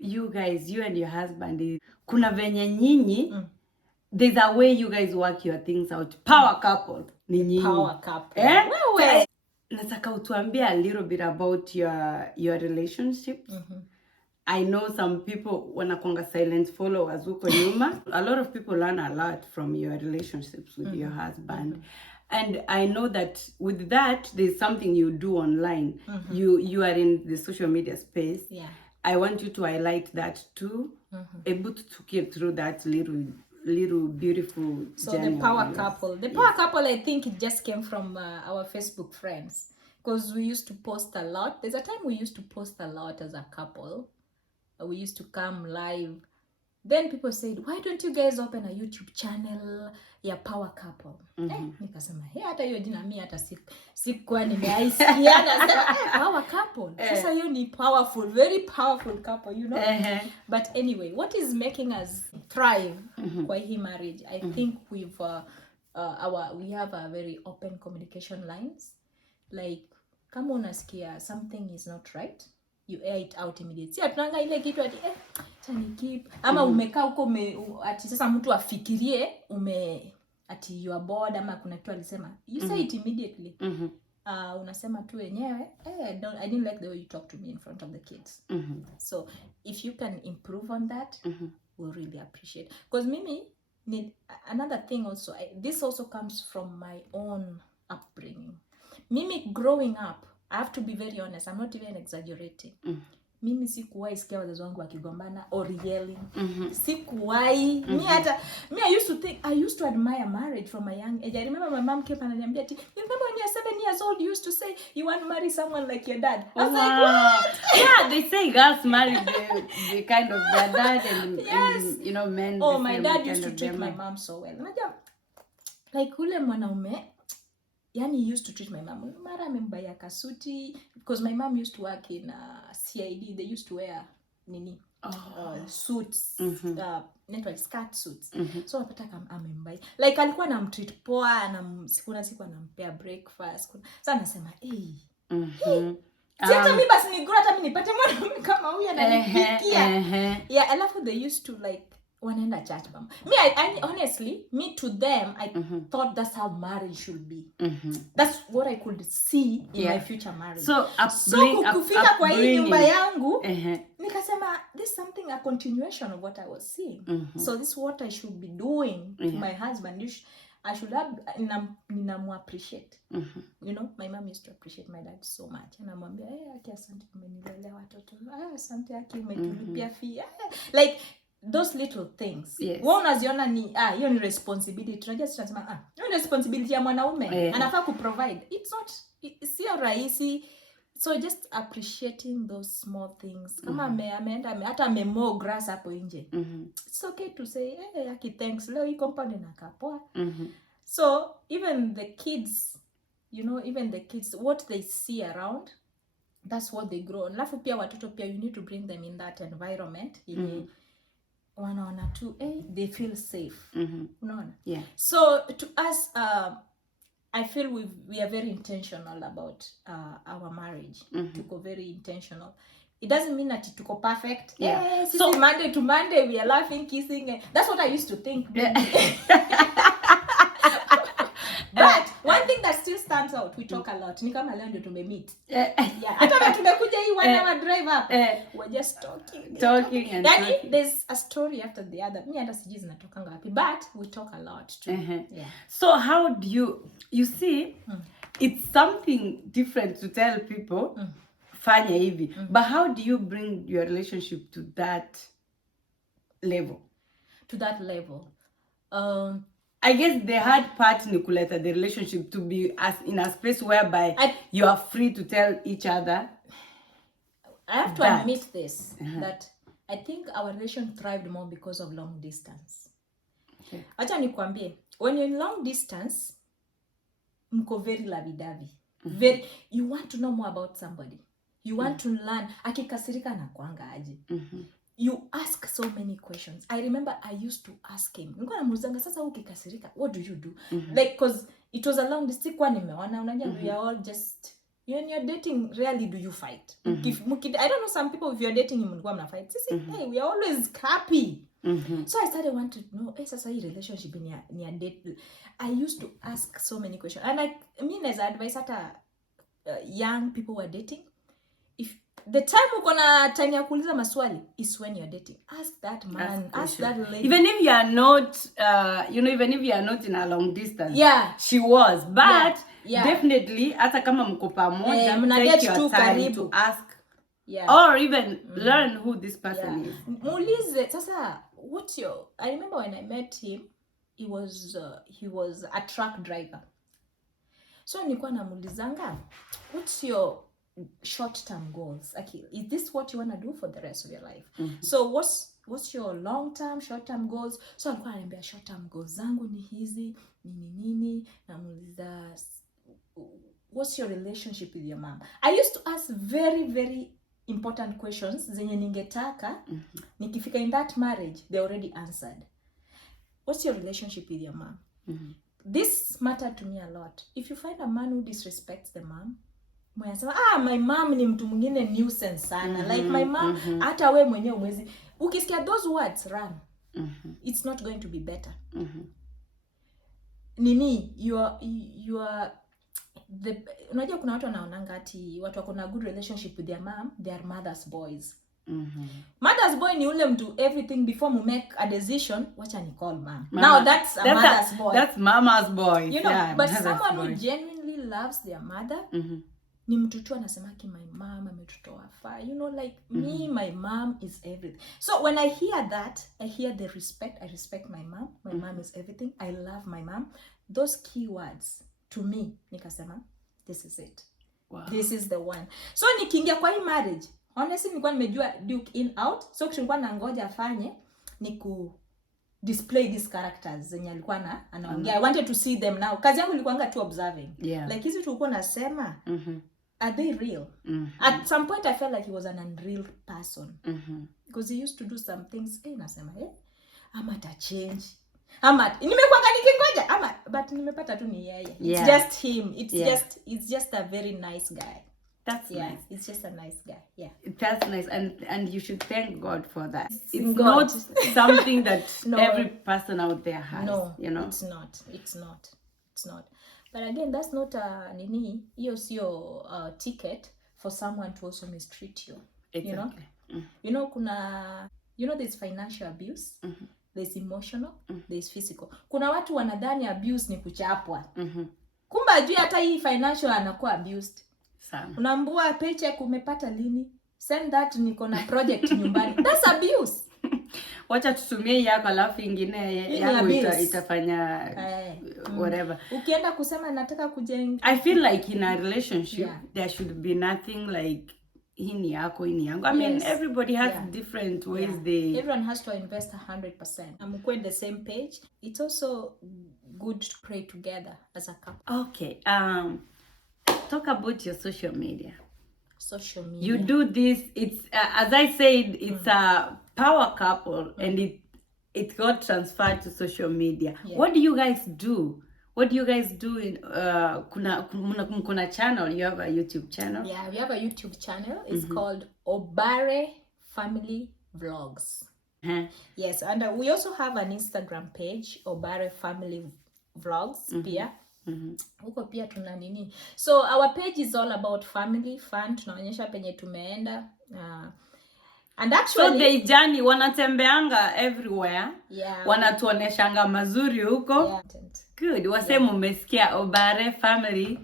you guys, you and your husband, kuna venye nyinyi, there's a way you guys work your things out. Power couple ni nyinyi. Power couple. Wewe. Nataka utuambie a little bit about your relationships. I know some people wanakuanga silent followers huko nyuma. A lot of people learn a lot from your relationships with your husband. And I know that with that, there's something you do online. You are in the social media space. Yeah. I want you to highlight that too. Able to get through that little beautiful so the power couple. The power couple, I think it just came from our Facebook friends. Because we used to post a lot. There's a time we used to post a lot as a couple. We used to come live. Then people said, why don't you guys open a YouTube channel ya power couple? Nikasema, hata hiyo jina mimi hata sikuwa nimeaisikiana. Power couple. Sasa hiyo ni powerful, very powerful couple, you know. But anyway, what is making us thrive kwa hii marriage? I think we have a very open communication lines. Like, kama unasikia something is not right, you air it out immediately. Si atunanga ile kitu ati tani keep ama umekaa huko ati sasa mtu afikirie ati you are bored ama kuna kitu alisema, you say it immediately. Unasema tu wenyewe I didn't like the way you talk to me in front of the kids. So if you can improve on that, we'll really appreciate. Because mimi need another thing also, this also comes from my own upbringing. Mimi growing up, I have to be very honest, I'm not even exaggerating. Mimi sikuwahi sikia wazazi wangu wakigombana or yelling. Sikuwahi. I used to admire marriage from a young age. I remember my mom kept ananiambia, you remember when you're 7 years old, you used to say you want to marry someone like your dad. I was like, what? Yeah, they say girls marry the kind of their dad and you know, men. Oh, my dad used to treat my mom so well. Like ule mwanaume, yani he used to treat my mom. Mara amembaya kasuti, because my mom used to work in CID. They used to wear suits, network skirt suits. So napata amembaya. Like alikuwa anamtreat poa, siku anampea breakfast. Sasa anasema, hata mimi basi ni hata mimi nipate mwanaume kama huyu ananipikia. Yeah, alafu they used to like wanaenda church mama. I honestly, me to them, I thought that's how marriage should be. That's what I could see in my future marriage. So kufika kwa hii nyumba yangu, nikasema this something, a continuation of what I was seeing. So this is what I should be doing to my husband. I should have appreciate. You know, my mom used to appreciate my dad so much. And amwambia, aki asante umenilelea watoto. Asante aki umetulipia fee. Like those little things. Yes. Wewe unaziona ni hiyo ni responsibility. Tunajua tunasema hiyo ni responsibility ya mwanaume. Anafaa ku provide. It's not sio rahisi. So just appreciating those small things. Kama ameenda hata amemow grass hapo nje. It's okay to say aki thanks. Leo hii compound inakapoa. So even the kids, you know, what they see around, that's what they grow. Alafu pia watoto pia, you need to bring them in that environment. Wanaona tu they feel safe. Unaona? Yeah. So to us, I feel we are very intentional about our marriage. Tuko very intentional. It doesn't mean that tuko perfect. Yeah. So Monday to Monday we are laughing, kissing. That's what I used to think. But one thing that still stands out, we talk a lot. Ni kama leo ndio tumemeet. Yeah. Hata kama tumekuja hii 1 hour drive up, we're just talking and talking. There's a story after the other. Mimi hata sijui zinatokanga wapi, but we talk a lot too. Yeah. So how do you see it's something different to tell people fanya hivi, but how do you bring your relationship to that level? To that level. I guess the hard part ni kuleta the relationship to be as in a space whereby you are free to tell each other. I have to admit this, that I think our relation thrived more because of long distance. Okay. Acha nikwambie, when you're in long distance, mko very lavidavi. Very, you want to know more about somebody. You want to learn. Akikasirika na kuanga aje. You ask so many questions. I remember I used to ask him. Nilikuwa namuulizanga, sasa ukikasirika, what do you do? Like, cause it was a long distance, kwa nimeona, unajua we are all just, when you're dating, rarely do you fight. I don't know, some people, if you're dating, you mna fight. Hey, we are always happy. So I started wanting to know, sasa hii relationship ni a date. I used to ask so many questions. And I mean, as advice hata young people who are dating, if the time uko na time ya kuuliza maswali is when you're dating. Ask that man, ask that lady. Even if you are not, even if you are not in a long distance. Yeah. She was, but definitely, hata kama mko pamoja, take your time to ask. Yeah. Or even learn who this person is. Muulize, sasa, I remember when I met him, he was a truck driver. So nilikuwa namuulizanga, what's your short-term goals? Okay, is this what you want to do for the rest of your life? So what's your long-term, short-term goals? So alikuwa ananiambia short-term goals zangu ni hizi, nini, namuuliza, what's your relationship with your mom? I used to ask very, very important questions zenye ningetaka nikifika in that marriage they already answered. What's your relationship with your mom? This mattered to me a lot. If you find a man who disrespects the mom, mwasema my mom ni mtu mwingine nuisance sana, like my mom hata we mwenyewe umwezi, ukisikia those words run. It's not going to be better. Nini you are unajua kuna watu wanaonanga ati watu wako na good relationship with their mom, they are mother's boys. Mother's boy ni ule mtu everything before you make a decision, wacha ni call mom. Now that's a mother's boy. That's mama's boy. You know, but someone who genuinely loves their mother, ni mtu tu anasema ki my mom ametutoa far. You know, like me, my mom is everything. So when I hear that, I hear the respect. I respect my mom. My mom is everything. I love my mom. Those keywords to me, nikasema, this is it. Wow. This is the one. So nikiingia kwa hii marriage, honestly nilikuwa nimejua Duke in out. So kilikuwa na ngoja afanye ni ku display these characters zenye alikuwa anaongea. I wanted to see them now. Kazi yangu ilikuwa tu observing. Like hizi tulikuwa nasema, are they real? At some point I felt like he was an unreal person. Because he used to do some things, nasema, ama ta change. Nimekuwa nikingoja ama but nimepata tu ni yeye. It's just him. It's just a very nice guy. That's nice. It's just a nice guy. Yeah. That's nice, and you should thank God for that. It's not something that every person out there has. No, you know, it's not. But again, that's not a nini. Hiyo sio ticket for someone to also mistreat you. Exactly. You know, you know kuna, there's financial abuse. There's emotional, there's physical. Kuna watu wanadhani abuse ni kuchapwa. Kumbe ajui hata hii financial anakuwa abused. Sana. Unaambua paycheck umepata lini? Send that niko na project nyumbani. That's abuse. Wacha tutumie yako alafu ingine yangu itafanya whatever. Ukienda kusema nataka kujenga. I feel like in a relationship there should be nothing like hii ni yangu. I mean everybody has different ways everyone has to invest 100%. I'm quite the same page. It's also good to pray together as a couple. Okay. Talk about your social media. Social media. You do this. It's as I said, it's a power couple, and it got transferred to social media. What do you guys do? What do you guys do in kuna channel? You have a YouTube channel? Yeah, we have a YouTube channel. It's called Obare Family Vlogs. Yes, and we also have an Instagram page, Obare Family Vlogs. Pia. Huko pia tuna nini. So our page is all about family fun. Tunaonyesha penye tumeenda. And actually, so they journey wanatembeanga everywhere. Wanatuoneshanga mazuri huko. Good. Wasema umesikia Obare Family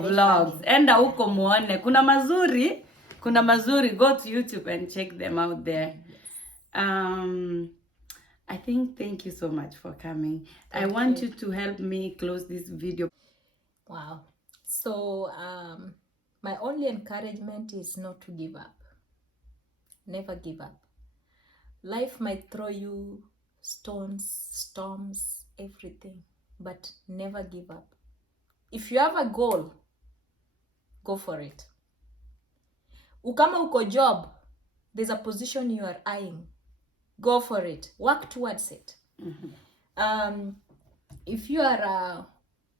Vlogs. Enda huko muone. Kuna mazuri. Go to YouTube and check them out there. I think thank you so much for coming. I want you to help me close this video. Wow. So my only encouragement is not to give up. Never give up. Life might throw you stones, storms, everything, but never give up. If you have a goal, go for it. Ukama uko job, there's a position you are eyeing. Go for it. Work towards it. If you are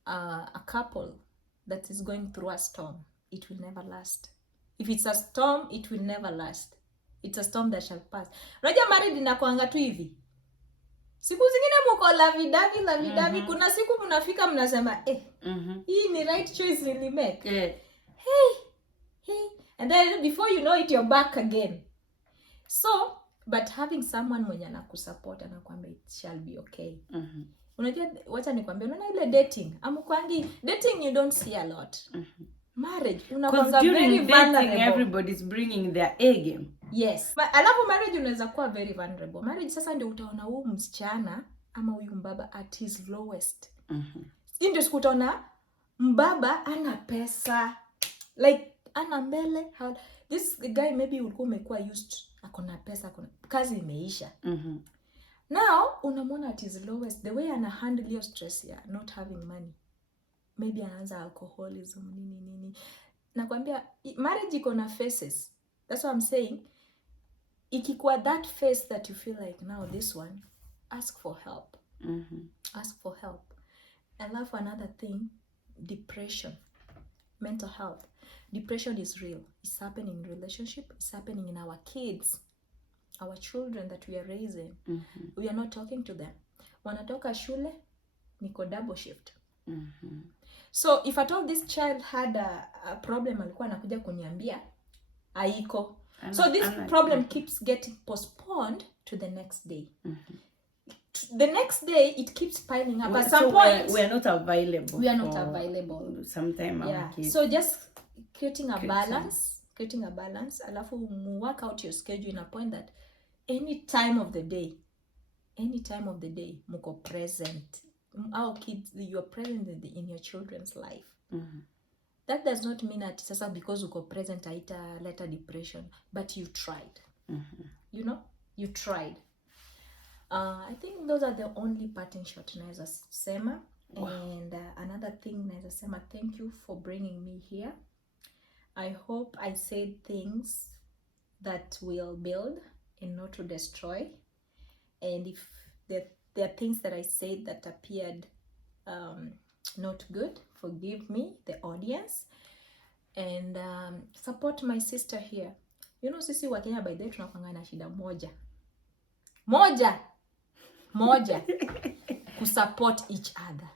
a couple that is going through a storm, it will never last. If it's a storm, it will never last. It's a storm that shall pass. Unajua married inakuanga tu hivi. Siku zingine mko lavidavi, kuna siku mnafika mnasema hii ni right choice really make. Hey. And then before you know it, you're back again. So, but having someone mwenye anakusupport anakuambia it shall be okay. Unajua wacha nikwambie, unaona ile dating, dating you don't see a lot. Marriage unakuanga very vulnerable. Everybody's bringing their A game. Yes. Alafu marriage unaweza kuwa very vulnerable. Marriage sasa ndio utaona huyu msichana ama huyu mbaba at his lowest. Ndio siku utaona mbaba ana pesa, like ana mbele. This guy maybe ulikuwa umekuwa used, akona pesa, kazi imeisha. Now unamwona at his lowest, the way ana handle your stress here, not having money. Maybe anaanza alcoholism nini. Nakwambia marriage iko na phases. That's what I'm saying. Ikikuwa that phase that you feel like now this one, ask for help. Ask for help. And love another thing, depression, mental health. Depression is real. It's happening in relationship. It's happening in our kids, our children that we are raising. We are not talking to them. Wanatoka shule, niko double shift. So if at all this child had a problem, alikuwa anakuja kuniambia, haiko. So this problem keeps getting postponed to the next day. The next day it keeps piling up. At some point we are not available. We are not available. Sometime our kids. So just creating a balance. Alafu work out your schedule in a point that any time of the day, muko present. Our kids, you are present in your children's life. That does not mean that sasa because uko present haita leta depression, but you tried. You know, you tried. I think those are the only parting shot naweza sema. And another thing naweza sema, thank you for bringing me here. I hope I said things that will build and not to destroy. And if there are things that I said that appeared not good, forgive me, the audience. And support my sister here. You know, sisi wa Kenya by the way tunakuanga na shida moja kusupport each other.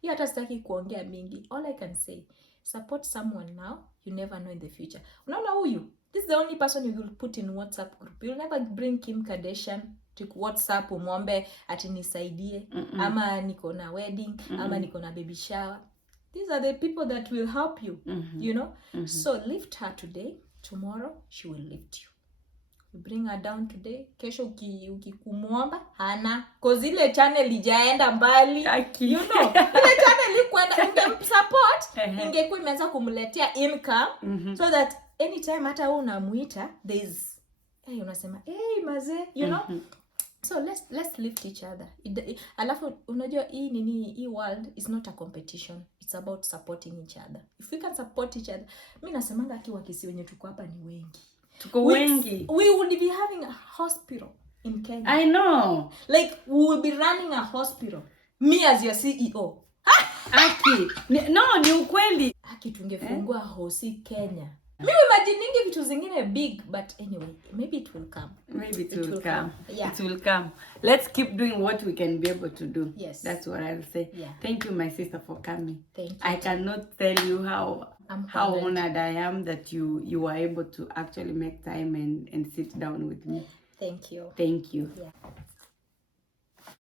Hiyo hata sitaki kuongea mingi. All I can say, support someone now, you never know in the future. Unaona huyu, this is the only person you will put in WhatsApp group. You'll never bring Kim Kardashian to WhatsApp umwombe ati nisaidie, ama niko na wedding, ama niko na baby shower. These are the people that will help you, you know. So lift her today, tomorrow she will lift you. You bring her down today, kesho ukikumuomba hana, cause ile channel ijaenda mbali. You know, ile channel ikwenda support, ingekuwa imeanza kumletea income, so that anytime hata wewe unamuita there is unasema maze, you know. So let's lift each other. Alafu unajua hii world is not a competition, it's about supporting each other. If we can support each other, mimi nasemanga akiwa kisi wenye tuko hapa ni wengi. We would be having a hospital in Kenya. I know. Like we will be running a hospital. Me as your CEO. Ni ukweli. Tungefungua hosi Kenya. Mimi imaginingi vitu zingine big, but anyway, maybe it will come. Maybe it will come. Yeah. It will come. Let's keep doing what we can be able to do. Yes. That's what I'll say. Yeah. Thank you, my sister, for coming. Thank you. I cannot tell you how honored. honored I am that you were able to actually make time and sit down with me. Thank you. Thank you. Yeah.